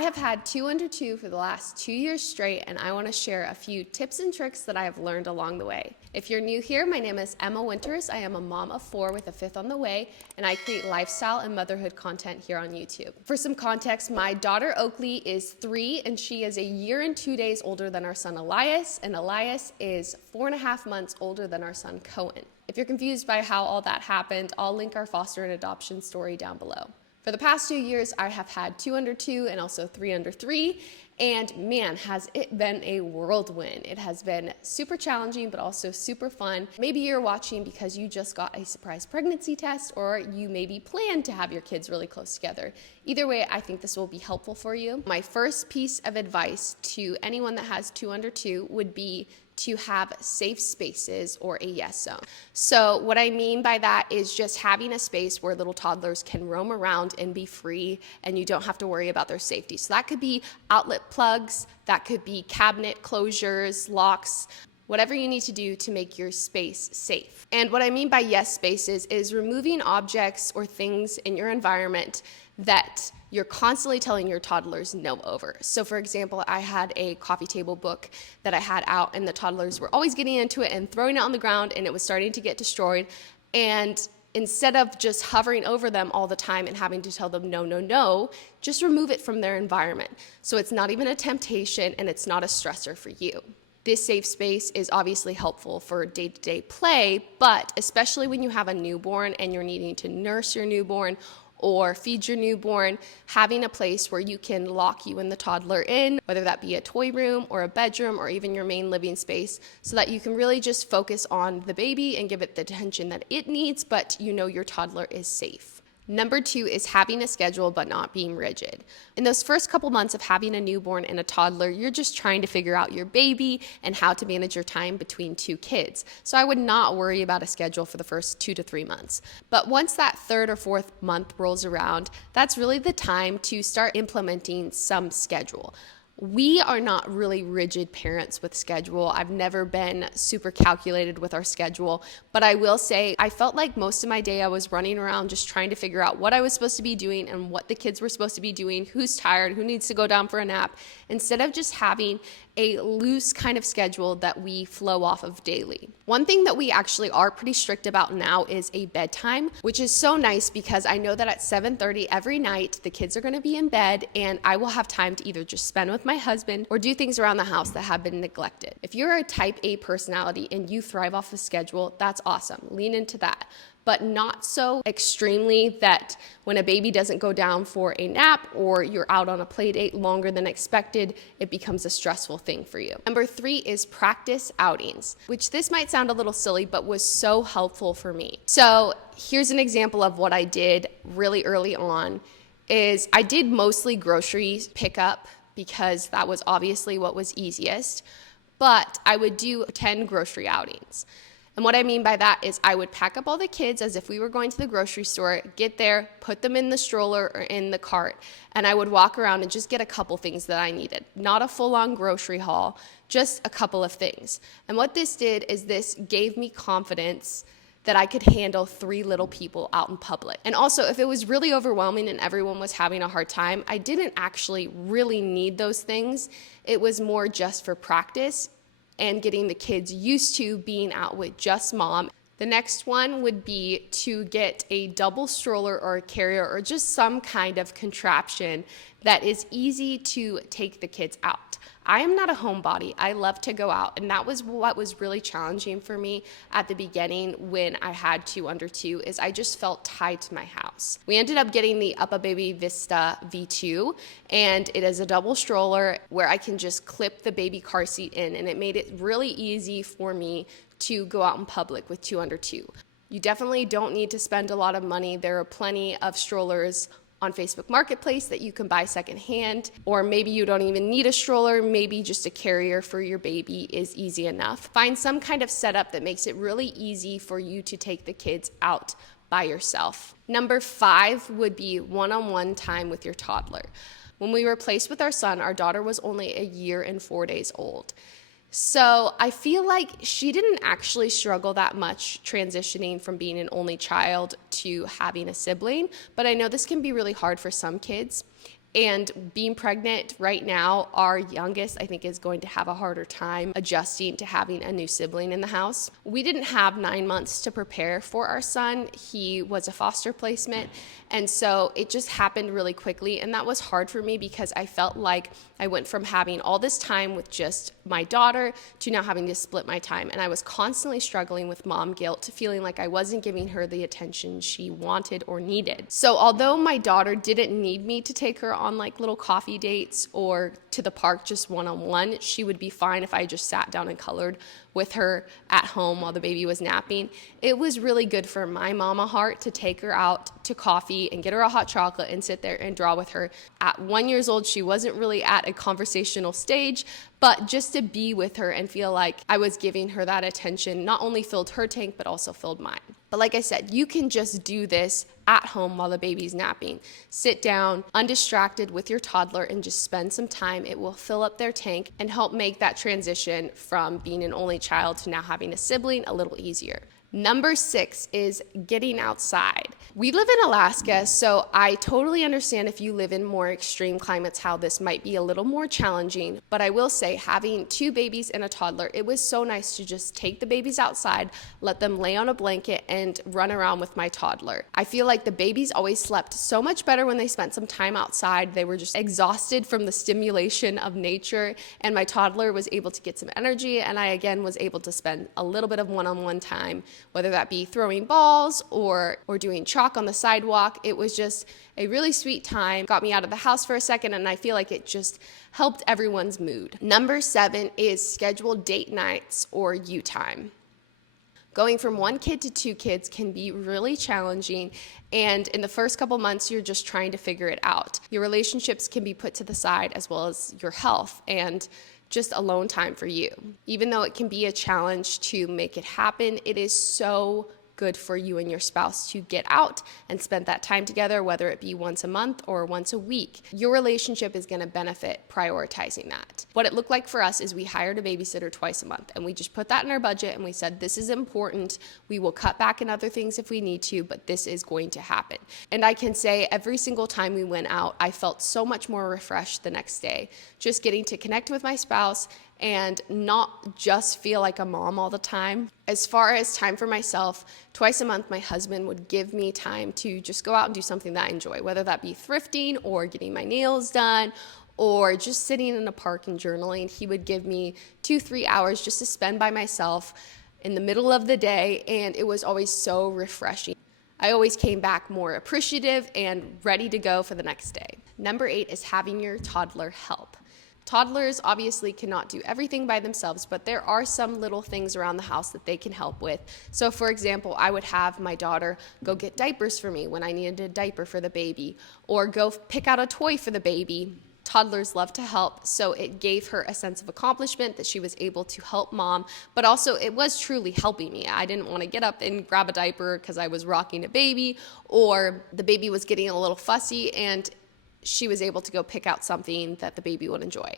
I have had 2 under 2 for the last 2 years straight, and I want to share a few tips and tricks that I have learned along the way. If you're new here, my name is Emma Winters. I am a mom of 4 with a 5th on the way, and I create lifestyle and motherhood content here on YouTube. For some context, my daughter Oakley is 3, and she is a year and 2 days older than our son Elias, and Elias is 4.5 months older than our son Cohen. If you're confused by how all that happened, I'll link our foster and adoption story down below. For the past 2 years, I have had 2 under 2 and also 3 under 3, and man, has it been a whirlwind. It has been super challenging, but also super fun. Maybe you're watching because you just got a surprise pregnancy test, or you maybe plan to have your kids really close together. Either way, I think this will be helpful for you. My first piece of advice to anyone that has 2 under 2 would be to have safe spaces or a yes zone. So what I mean by that is just having a space where little toddlers can roam around and be free, and you don't have to worry about their safety. So that could be outlet plugs, that could be cabinet closures, locks, whatever you need to do to make your space safe. And what I mean by yes spaces is removing objects or things in your environment that you're constantly telling your toddlers no over. So for example, I had a coffee table book that I had out, and the toddlers were always getting into it and throwing it on the ground, and it was starting to get destroyed. And instead of just hovering over them all the time and having to tell them no, no, no, just remove it from their environment. So it's not even a temptation and it's not a stressor for you. This safe space is obviously helpful for day-to-day play, but especially when you have a newborn and you're needing to nurse your newborn or feed your newborn, having a place where you can lock you and the toddler in, whether that be a toy room or a bedroom or even your main living space, so that you can really just focus on the baby and give it the attention that it needs, but you know your toddler is safe. Number 2 is having a schedule but not being rigid. In those first couple months of having a newborn and a toddler, you're just trying to figure out your baby and how to manage your time between 2 kids. So I would not worry about a schedule for the first 2 to 3 months. But once that 3rd or 4th month rolls around, that's really the time to start implementing some schedule. We are not really rigid parents with schedule. I've never been super calculated with our schedule, but I will say I felt like most of my day I was running around just trying to figure out what I was supposed to be doing and what the kids were supposed to be doing, who's tired, who needs to go down for a nap, instead of just having a loose kind of schedule that we flow off of daily. One thing that we actually are pretty strict about now is a bedtime, which is so nice because I know that at 7:30 every night the kids are going to be in bed, and I will have time to either just spend with my husband or do things around the house that have been neglected. If you're a type A personality and you thrive off a schedule, that's awesome. Lean into that. But not so extremely that when a baby doesn't go down for a nap or you're out on a play date longer than expected, it becomes a stressful thing for you. Number 3 is practice outings, which this might sound a little silly, but was so helpful for me. So here's an example of what I did really early on is I did mostly grocery pickup because that was obviously what was easiest, but I would do 10 grocery outings. And what I mean by that is I would pack up all the kids as if we were going to the grocery store, get there, put them in the stroller or in the cart, and I would walk around and just get a couple things that I needed. Not a full-on grocery haul, just a couple of things. And what this did is this gave me confidence that I could handle 3 little people out in public. And also, if it was really overwhelming and everyone was having a hard time, I didn't actually really need those things. It was more just for practice and getting the kids used to being out with just mom. The next one would be to get a double stroller or a carrier or just some kind of contraption that is easy to take the kids out. I am not a homebody. I love to go out, and that was what was really challenging for me at the beginning when I had 2 under 2 is I just felt tied to my house. We ended up getting the UPPAbaby Vista V2, and it is a double stroller where I can just clip the baby car seat in, and it made it really easy for me to go out in public with 2 under 2. You definitely don't need to spend a lot of money. There are plenty of strollers on Facebook Marketplace that you can buy secondhand, or maybe you don't even need a stroller, maybe just a carrier for your baby is easy enough. Find some kind of setup that makes it really easy for you to take the kids out by yourself. Number 5 would be one-on-one time with your toddler. When we were placed with our son, our daughter was only a year and 4 days old. So I feel like she didn't actually struggle that much transitioning from being an only child to having a sibling, but I know this can be really hard for some kids. And being pregnant right now, our youngest, I think, is going to have a harder time adjusting to having a new sibling in the house. We didn't have 9 months to prepare for our son. He was a foster placement. And so it just happened really quickly. And that was hard for me because I felt like I went from having all this time with just my daughter to now having to split my time. And I was constantly struggling with mom guilt, feeling like I wasn't giving her the attention she wanted or needed. So although my daughter didn't need me to take her on like little coffee dates or to the park just one-on-one, she would be fine if I just sat down and colored with her at home while the baby was napping. It was really good for my mama heart to take her out to coffee and get her a hot chocolate and sit there and draw with her. At 1 year old, she wasn't really at a conversational stage, but just to be with her and feel like I was giving her that attention not only filled her tank, but also filled mine. But like I said, you can just do this at home while the baby's napping. Sit down, undistracted with your toddler and just spend some time. It will fill up their tank and help make that transition from being an only child to now having a sibling a little easier. Number 6 is getting outside. We live in Alaska, so I totally understand if you live in more extreme climates how this might be a little more challenging. But I will say, having 2 babies and a toddler, it was so nice to just take the babies outside, let them lay on a blanket, and run around with my toddler. I feel like the babies always slept so much better when they spent some time outside. They were just exhausted from the stimulation of nature, and my toddler was able to get some energy, and I again was able to spend a little bit of one-on-one time, whether that be throwing balls or doing chalk on the sidewalk. It was just a really sweet time. Got me out of the house for a second, and I feel like it just helped everyone's mood. Number 7 is scheduled date nights or you time. Going from 1 kid to 2 kids can be really challenging, and in the first couple months, you're just trying to figure it out. Your relationships can be put to the side, as well as your health and just alone time for you. Even though it can be a challenge to make it happen, it is so good for you and your spouse to get out and spend that time together, whether it be once a month or once a week. Your relationship is going to benefit prioritizing that. What it looked like for us is we hired a babysitter twice a month, and we just put that in our budget and we said, this is important. We will cut back in other things if we need to, but this is going to happen. And I can say every single time we went out, I felt so much more refreshed the next day, just getting to connect with my spouse and not just feel like a mom all the time. As far as time for myself, twice a month my husband would give me time to just go out and do something that I enjoy, whether that be thrifting or getting my nails done or just sitting in a park and journaling. He would give me 2-3 hours just to spend by myself in the middle of the day, and it was always so refreshing. I always came back more appreciative and ready to go for the next day. Number 8 is having your toddler help. Toddlers obviously cannot do everything by themselves, but there are some little things around the house that they can help with. So for example, I would have my daughter go get diapers for me when I needed a diaper for the baby, or go pick out a toy for the baby. Toddlers love to help, so it gave her a sense of accomplishment that she was able to help mom, but also it was truly helping me. I didn't want to get up and grab a diaper because I was rocking a baby, or the baby was getting a little fussy, and she was able to go pick out something that the baby would enjoy.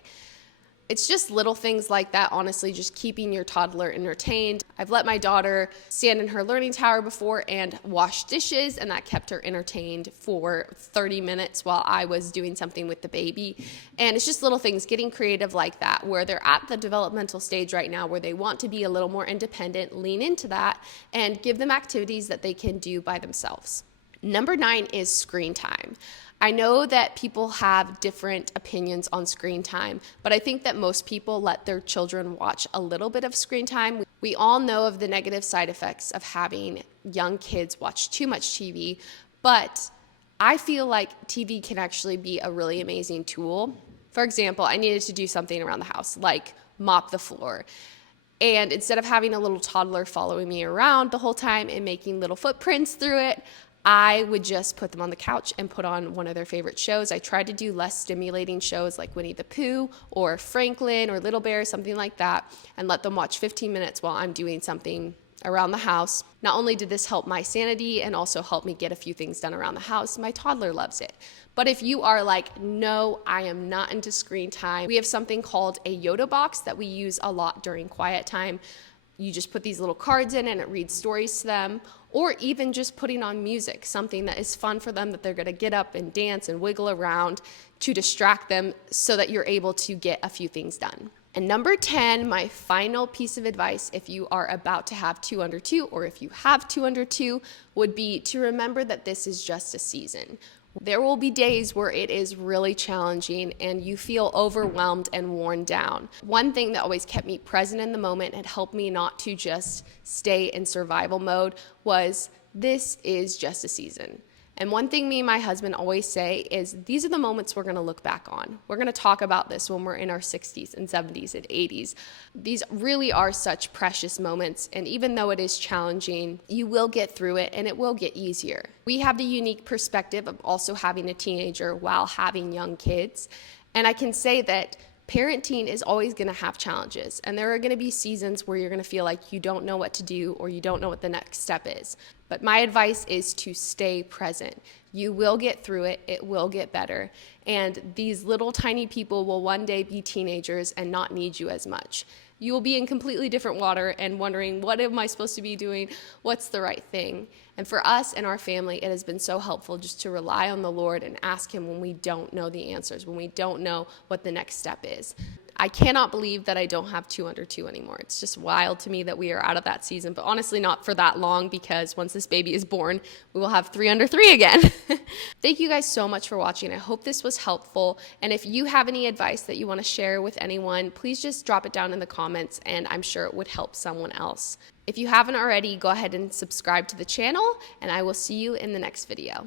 It's just little things like that, honestly, just keeping your toddler entertained. I've let my daughter stand in her learning tower before and wash dishes, and that kept her entertained for 30 minutes while I was doing something with the baby. And it's just little things, getting creative like that, where they're at the developmental stage right now where they want to be a little more independent. Lean into that and give them activities that they can do by themselves. Number 9 is screen time. I know that people have different opinions on screen time, but I think that most people let their children watch a little bit of screen time. We all know of the negative side effects of having young kids watch too much TV, but I feel like TV can actually be a really amazing tool. For example, I needed to do something around the house, like mop the floor. And instead of having a little toddler following me around the whole time and making little footprints through it, I would just put them on the couch and put on one of their favorite shows. I tried to do less stimulating shows like Winnie the Pooh or Franklin or Little Bear, something like that, and let them watch 15 minutes while I'm doing something around the house. Not only did this help my sanity and also help me get a few things done around the house, my toddler loves it. But if you are like, no, I am not into screen time, we have something called a Yoda box that we use a lot during quiet time. You just put these little cards in and it reads stories to them. or even just putting on music, something that is fun for them, that they're gonna get up and dance and wiggle around to distract them so that you're able to get a few things done. And number 10, my final piece of advice, if you are about to have 2 under 2, or if you have 2 under 2, would be to remember that this is just a season. There will be days where it is really challenging and you feel overwhelmed and worn down. One thing that always kept me present in the moment and helped me not to just stay in survival mode was, this is just a season. And one thing me and my husband always say is, these are the moments we're going to look back on. We're going to talk about this when we're in our 60s and 70s and 80s. These really are such precious moments. And even though it is challenging, you will get through it and it will get easier. We have the unique perspective of also having a teenager while having young kids. And I can say that parenting is always going to have challenges, and there are going to be seasons where you're going to feel like you don't know what to do or you don't know what the next step is. But my advice is to stay present. You will get through it. It will get better. And these little tiny people will one day be teenagers and not need you as much. You will be in completely different water and wondering, what am I supposed to be doing? What's the right thing? And for us and our family, it has been so helpful just to rely on the Lord and ask Him when we don't know the answers, when we don't know what the next step is. I cannot believe that I don't have 2 under 2 anymore. It's just wild to me that we are out of that season, but honestly not for that long, because once this baby is born, we will have 3 under 3 again. Thank you guys so much for watching. I hope this was helpful. And if you have any advice that you want to share with anyone, please just drop it down in the comments, and I'm sure it would help someone else. If you haven't already, go ahead and subscribe to the channel, and I will see you in the next video.